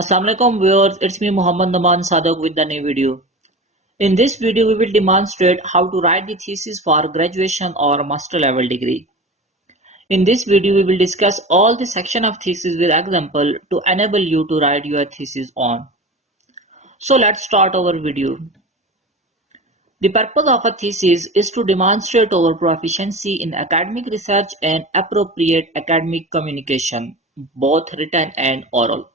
Assalamualaikum viewers, it's me Muhammad Naman Sadak with the new video. In this video, we will demonstrate how to write the thesis for graduation or master level degree. In this video, we will discuss all the section of thesis with example to enable you to write your thesis on. So let's start our video. The purpose of a thesis is to demonstrate our proficiency in academic research and appropriate academic communication, both written and oral.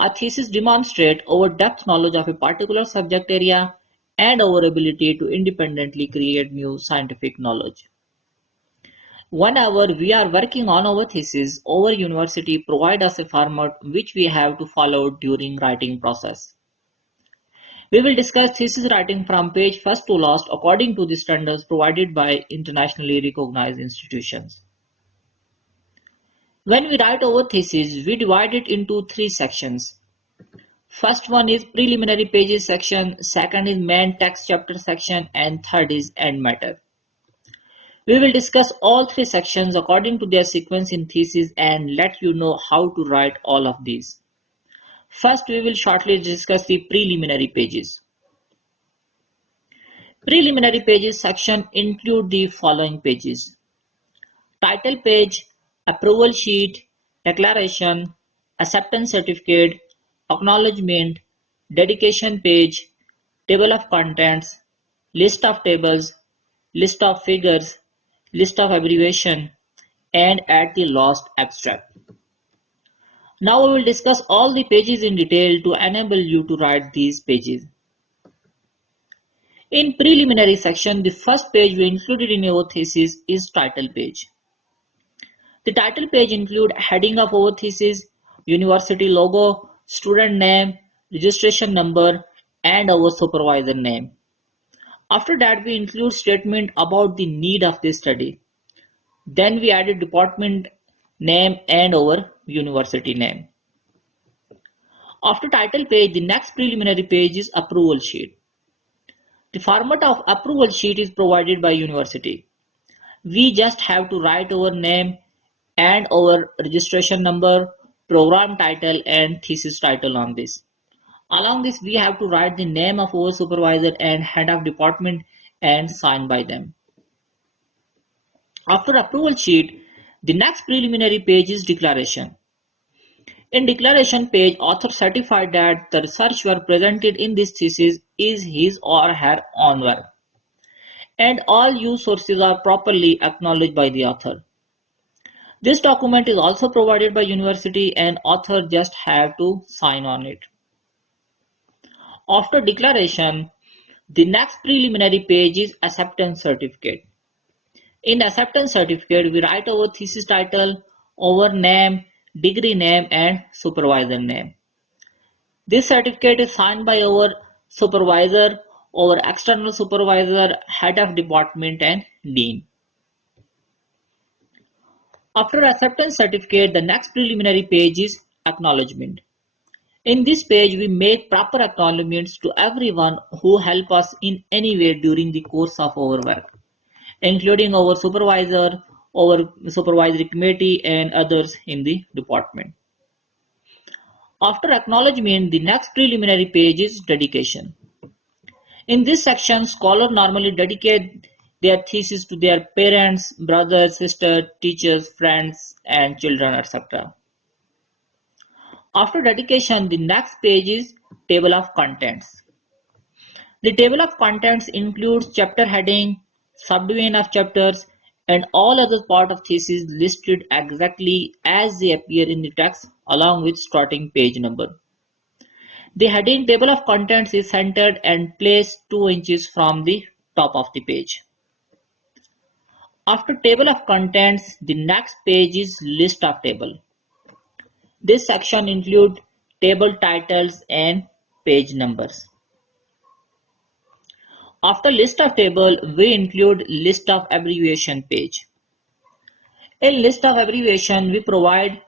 A thesis demonstrates our depth knowledge of a particular subject area and our ability to independently create new scientific knowledge. Whenever we are working on our thesis, our university provides us a format which we have to follow during writing process. We will discuss thesis writing from page first to last according to the standards provided by internationally recognized institutions. When we write our thesis, we divide it into three sections. First one is preliminary pages section, second is main text chapter section, and third is end matter. We will discuss all three sections according to their sequence in thesis and let you know how to write all of these. First, we will shortly discuss the preliminary pages. Preliminary pages section include the following pages: title page, approval sheet, declaration, acceptance certificate, acknowledgement, dedication page, table of contents, list of tables, list of figures, list of abbreviation, and at the last abstract. Now we will discuss all the pages in detail to enable you to write these pages. In preliminary section, the first page we included in our thesis is title page. The title page includes heading of our thesis, university logo, student name, registration number, and our supervisor name. After that, we include statement about the need of this study. Then we added department name and our university name. After title page, the next preliminary page is approval sheet. The format of approval sheet is provided by university. We just have to write our name and our registration number, program title, and thesis title on this. Along this, we have to write the name of our supervisor and head of department and sign by them. After approval sheet, the next preliminary page is declaration. In declaration page, author certified that the research work presented in this thesis is his or her own work, and all used sources are properly acknowledged by the author. This document is also provided by university and author just have to sign on it. After declaration, the next preliminary page is acceptance certificate. In acceptance certificate, we write our thesis title, our name, degree name, and supervisor name. This certificate is signed by our supervisor, our external supervisor, head of department, and dean. After acceptance certificate, the next preliminary page is acknowledgement. In this page, we make proper acknowledgements to everyone who help us in any way during the course of our work, including our supervisor, our supervisory committee, and others in the department. After acknowledgement, the next preliminary page is dedication. In this section, scholars normally dedicate their thesis to their parents, brothers, sisters, teachers, friends, and children, etc. After dedication, the next page is table of contents. The table of contents includes chapter heading, subdivision of chapters, and all other part of thesis listed exactly as they appear in the text along with starting page number. The heading table of contents is centered and placed 2 inches from the top of the page. After table of contents, the next page is list of table. This section includes table titles and page numbers. After list of table, we include list of abbreviation page. In list of abbreviation, we provide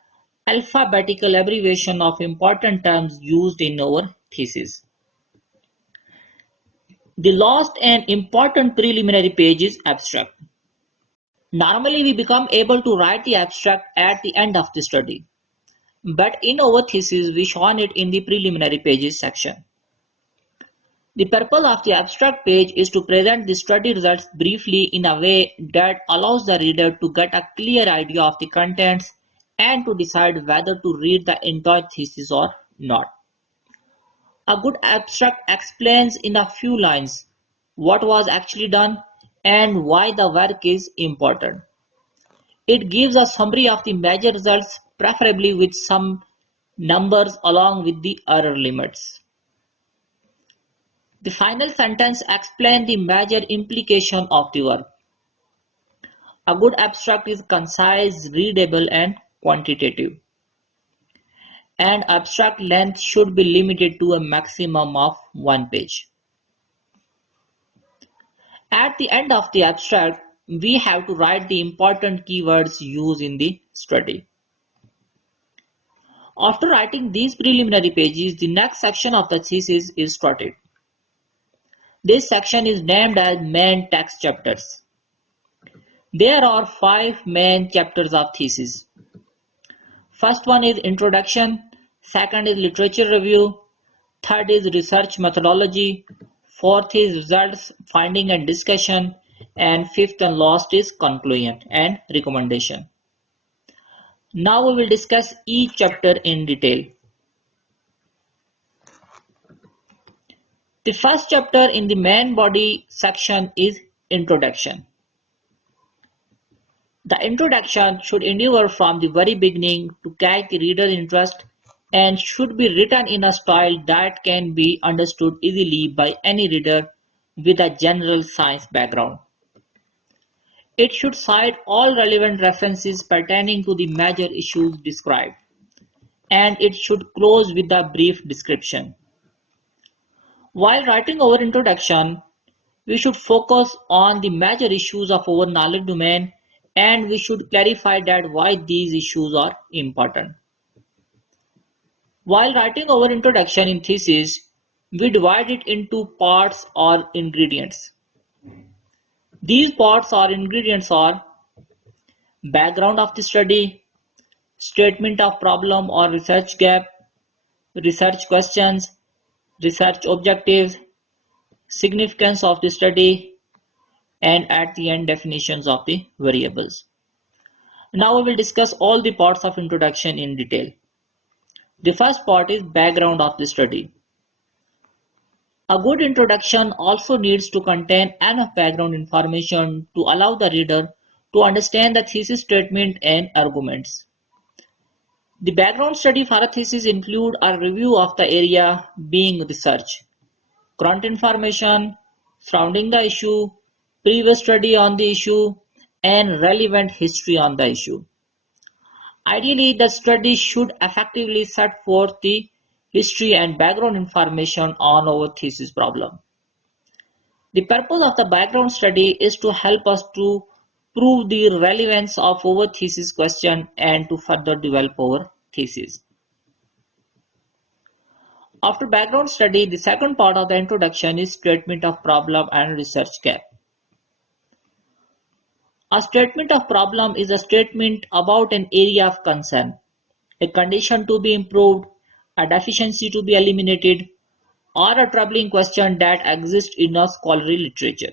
alphabetical abbreviation of important terms used in our thesis. The last and important preliminary page is abstract. Normally, we become able to write the abstract at the end of the study. but in our thesis we shown it in the preliminary pages section. The purpose of the abstract page is to present the study results briefly in a way that allows the reader to get a clear idea of the contents and to decide whether to read the entire thesis or not. A good abstract explains in a few lines what was actually done and why the work is important. It gives a summary of the major results, preferably with some numbers along with the error limits. The final sentence explains the major implication of the work. A good abstract is concise, readable, and quantitative. And abstract length should be limited to a maximum of 1 page. At the end of the abstract, we have to write the important keywords used in the study. After writing these preliminary pages, the next section of the thesis is started. This section is named as main text chapters. There are 5 main chapters of thesis. First one is introduction, second is literature review, third is research methodology, fourth is results, finding and discussion, and fifth and last is conclusion and recommendation. Now we will discuss each chapter in detail. The first chapter in the main body section is introduction. The introduction should endeavor from the very beginning to catch the reader's interest and should be written in a style that can be understood easily by any reader with a general science background. It should cite all relevant references pertaining to the major issues described, and it should close with a brief description. While writing our introduction, we should focus on the major issues of our knowledge domain, and we should clarify that why these issues are important. While writing our introduction in thesis, we divide it into parts or ingredients. These parts or ingredients are background of the study, statement of problem or research gap, research questions, research objectives, significance of the study, and at the end definitions of the variables. Now we will discuss all the parts of introduction in detail. The first part is background of the study. A good introduction also needs to contain enough background information to allow the reader to understand the thesis statement and arguments. The background study for a thesis include a review of the area being researched, current information surrounding the issue, previous study on the issue, and relevant history on the issue. Ideally, the study should effectively set forth the history and background information on our thesis problem. The purpose of the background study is to help us to prove the relevance of our thesis question and to further develop our thesis. After background study, the second part of the introduction is statement of problem and research gap. A statement of problem is a statement about an area of concern, a condition to be improved, a deficiency to be eliminated, or a troubling question that exists in a scholarly literature,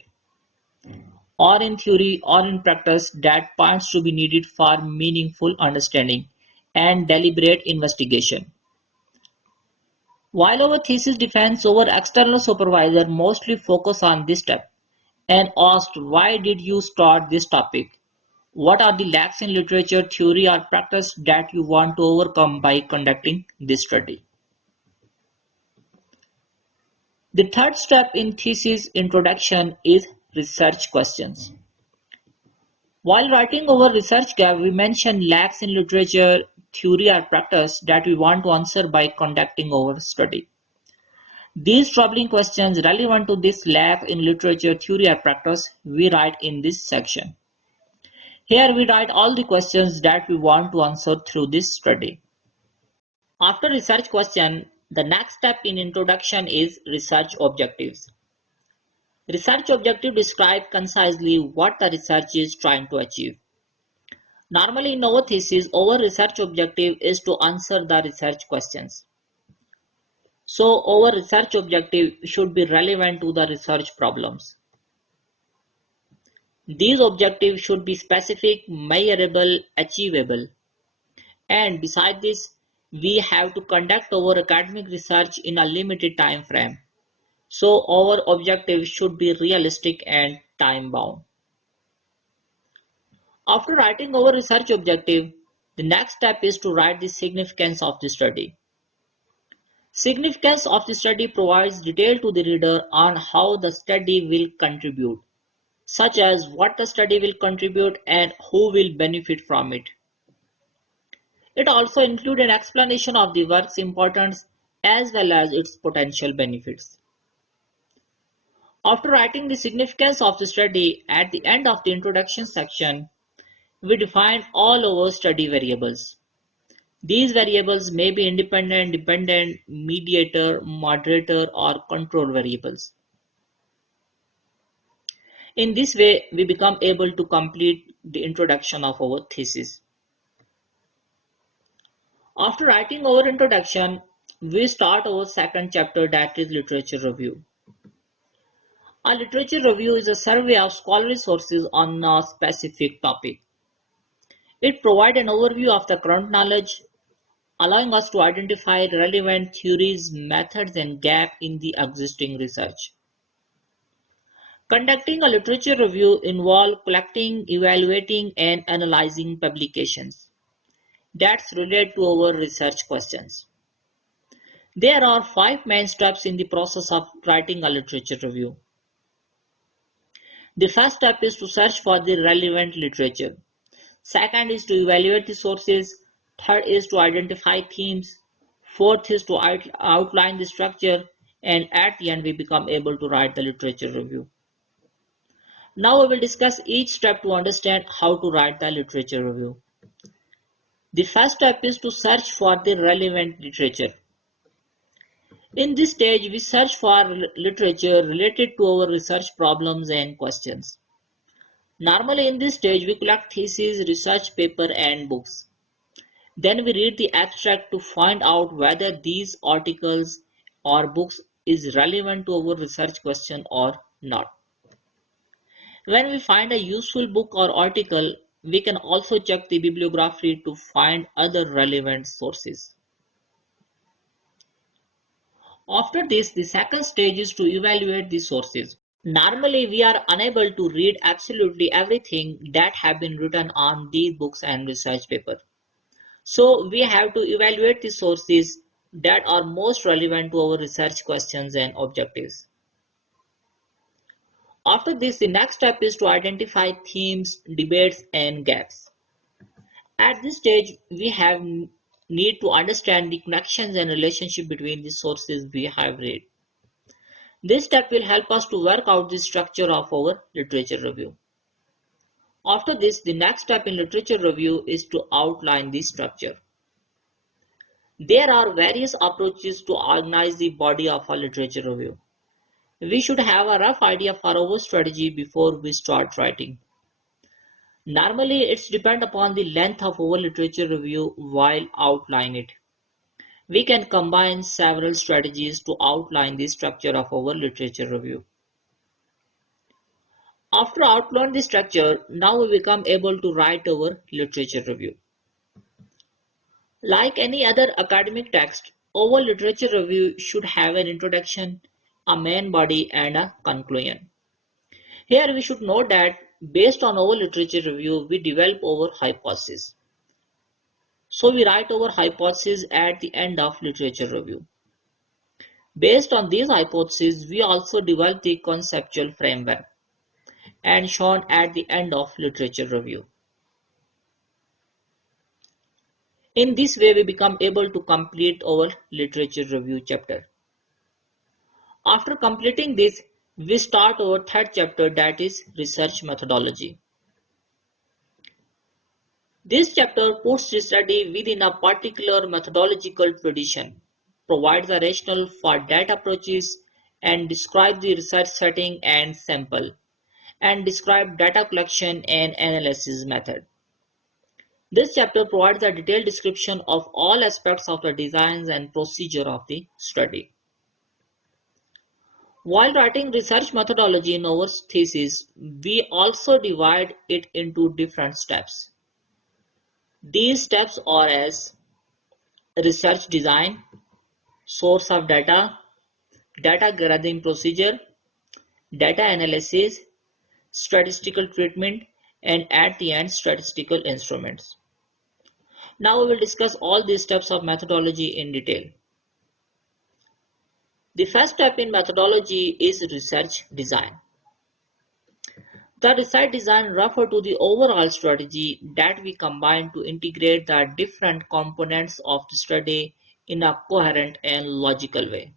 or in theory or in practice that points to be needed for meaningful understanding and deliberate investigation. While our thesis defense, our external supervisor mostly focus on this step and asked, why did you start this topic? What are the lacks in literature, theory, or practice that you want to overcome by conducting this study? The third step in thesis introduction is research questions. While writing our research gap, we mention lacks in literature, theory, or practice that we want to answer by conducting our study. These troubling questions relevant to this lack in literature, theory, or practice we write in this section. Here we write all the questions that we want to answer through this study. After research question, the next step in introduction is research objectives. Research objective describe concisely what the research is trying to achieve. Normally in our thesis, our research objective is to answer the research questions. So our research objective should be relevant to the research problems. These objectives should be specific, measurable, achievable. And beside this, we have to conduct our academic research in a limited time frame. So our objective should be realistic and time bound. After writing our research objective, the next step is to write the significance of the study. Significance of the study provides detail to the reader on how the study will contribute, such as what the study will contribute and who will benefit from it. It also includes an explanation of the work's importance as well as its potential benefits. After writing the significance of the study, at the end of the introduction section, we define all our study variables. These variables may be independent, dependent, mediator, moderator, or control variables. In this way, we become able to complete the introduction of our thesis. After writing our introduction, we start our second chapter, that is literature review. A literature review is a survey of scholarly sources on a specific topic. It provides an overview of the current knowledge, allowing us to identify relevant theories, methods, and gaps in the existing research. Conducting a literature review involves collecting, evaluating, and analyzing publications that's related to our research questions. There are 5 main steps in the process of writing a literature review. The first step is to search for the relevant literature. Second is to evaluate the sources. Third is to identify themes. Fourth is to outline the structure. And at the end, we become able to write the literature review. Now we will discuss each step to understand how to write the literature review. The first step is to search for the relevant literature. In this stage, we search for literature related to our research problems and questions. Normally in this stage, we collect theses, research paper, and books. Then we read the abstract to find out whether these articles or books is relevant to our research question or not. When we find a useful book or article, we can also check the bibliography to find other relevant sources. After this, the second stage is to evaluate the sources. Normally, we are unable to read absolutely everything that have been written on these books and research paper. So we have to evaluate the sources that are most relevant to our research questions and objectives. After this, the next step is to identify themes, debates, and gaps. At this stage, we need to understand the connections and relationship between the sources we have read. This step will help us to work out the structure of our literature review. After this, the next step in literature review is to outline the structure. There are various approaches to organize the body of a literature review. We should have a rough idea for our strategy before we start writing. Normally, it's depend upon the length of our literature review while outline it. We can combine several strategies to outline the structure of our literature review. After outlining the structure, now we become able to write our literature review. Like any other academic text, our literature review should have an introduction, a main body, and a conclusion. Here we should note that based on our literature review, we develop our hypothesis. So we write our hypothesis at the end of literature review. Based on these hypotheses, we also develop the conceptual framework and shown at the end of literature review. In this way, we become able to complete our literature review chapter. After completing this, we start our third chapter, that is research methodology. This chapter puts the study within a particular methodological tradition, provides a rationale for data approaches, and describes the research setting and sample, and describe data collection and analysis method. This chapter provides a detailed description of all aspects of the designs and procedure of the study. While writing research methodology in our thesis, we also divide it into different steps. These steps are as research design, source of data, data gathering procedure, data analysis, statistical treatment, and at the end, statistical instruments. Now we will discuss all these steps of methodology in detail. The first step in methodology is research design. The research design refers to the overall strategy that we combine to integrate the different components of the study in a coherent and logical way.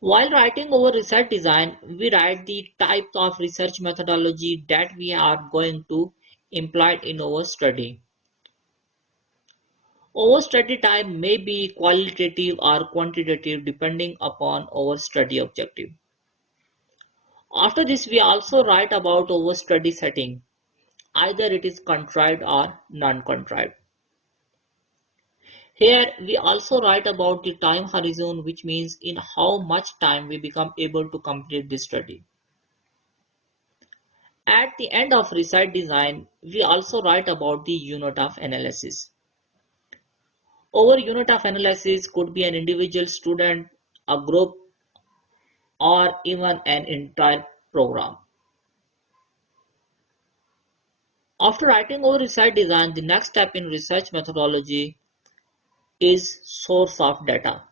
While writing our research design, we write the type of research methodology that we are going to employ in our study. Our study type may be qualitative or quantitative depending upon our study objective. After this, we also write about our study setting. Either it is contrived or non-contrived. Here, we also write about the time horizon, which means in how much time we become able to complete this study. At the end of research design, we also write about the unit of analysis. Our unit of analysis could be an individual student, a group, or even an entire program. After writing our research design, the next step in research methodology is source of data.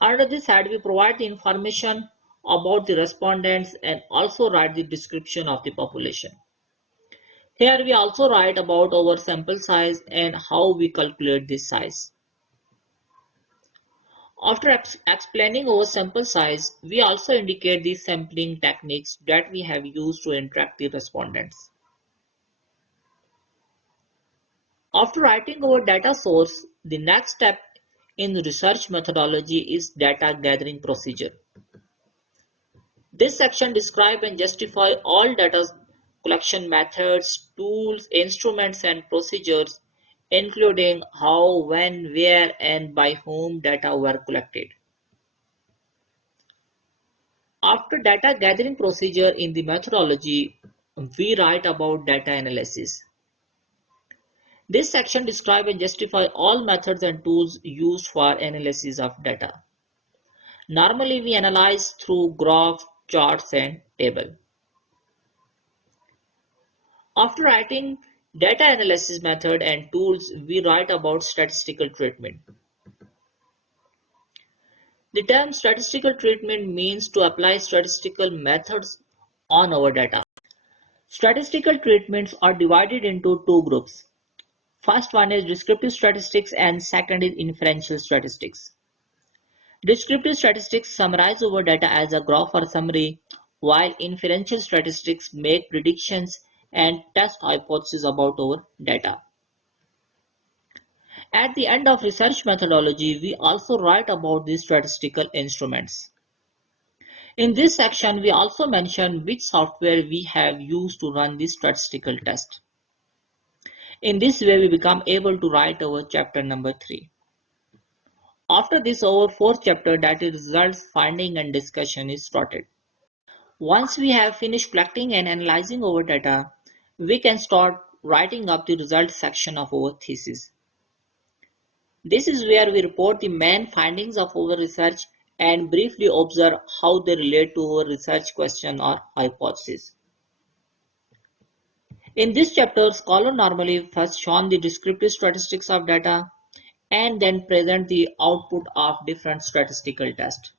Under this head, we provide the information about the respondents and also write the description of the population. Here we also write about our sample size and how we calculate this size. After explaining our sample size, we also indicate the sampling techniques that we have used to interact the respondents. After writing our data source, the next step in research methodology is data gathering procedure. This section describes and justifies all data collection methods, tools, instruments, and procedures, including how, when, where, and by whom data were collected. After data gathering procedure in the methodology, we write about data analysis. This section describes and justifies all methods and tools used for analysis of data. Normally, we analyze through graph, charts, and table. After writing data analysis method and tools, we write about statistical treatment. The term statistical treatment means to apply statistical methods on our data. Statistical treatments are divided into two groups. First one is descriptive statistics and second is inferential statistics. Descriptive statistics summarize our data as a graph or summary, while inferential statistics make predictions and test hypotheses about our data. At the end of research methodology, we also write about these statistical instruments. In this section, we also mention which software we have used to run this statistical test. In this way, we become able to write our chapter number 3. After this, our fourth chapter, that is results, finding, and discussion, is started. Once we have finished collecting and analyzing our data, we can start writing up the results section of our thesis. This is where we report the main findings of our research and briefly observe how they relate to our research question or hypothesis. In this chapter, scholars normally first show the descriptive statistics of data and then present the output of different statistical tests.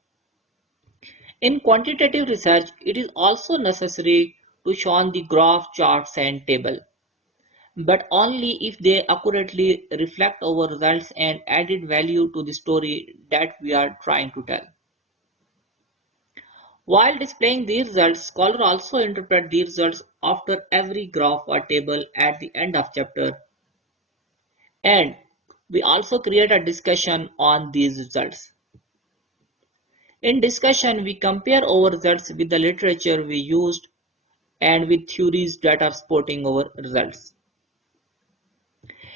In quantitative research, it is also necessary to show the graph, charts, and table, but only if they accurately reflect our results and added value to the story that we are trying to tell. While displaying these results, scholars also interpret the results after every graph or table at the end of chapter, and we also create a discussion on these results. In discussion, we compare our results with the literature we used and with theories that are supporting our results.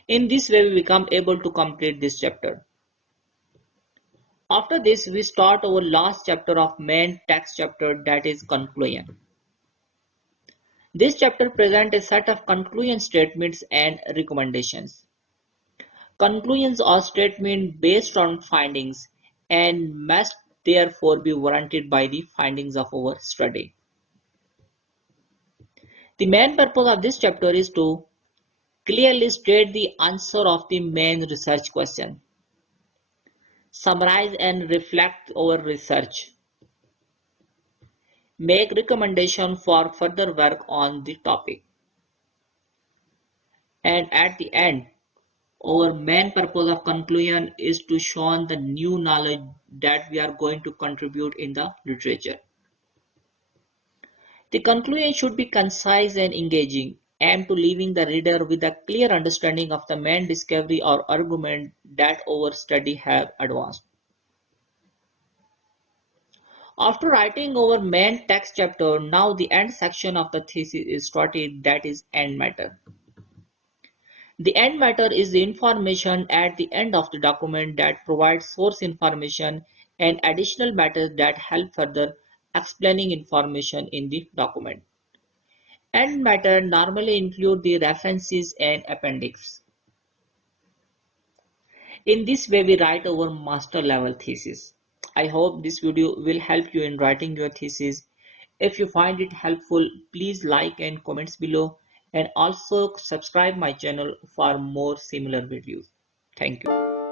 In this way, we become able to complete this chapter. After this, we start our last chapter of main text chapter, that is conclusion. This chapter presents a set of conclusion statements and recommendations. Conclusions are statements based on findings and must therefore be warranted by the findings of our study. The main purpose of this chapter is to clearly state the answer of the main research question, summarize and reflect our research, make recommendation for further work on the topic, and at the end, our main purpose of conclusion is to show the new knowledge that we are going to contribute in the literature. The conclusion should be concise and engaging, aimed to leaving the reader with a clear understanding of the main discovery or argument that our study have advanced. After writing our main text chapter, now the end section of the thesis is started, that is end matter. The end matter is the information at the end of the document that provides source information and additional matter that help further explaining information in the document. End matter normally include the references and appendix. In this way, we write our master level thesis. I hope this video will help you in writing your thesis. If you find it helpful, please like and comments below, and also subscribe my channel for more similar videos. Thank you.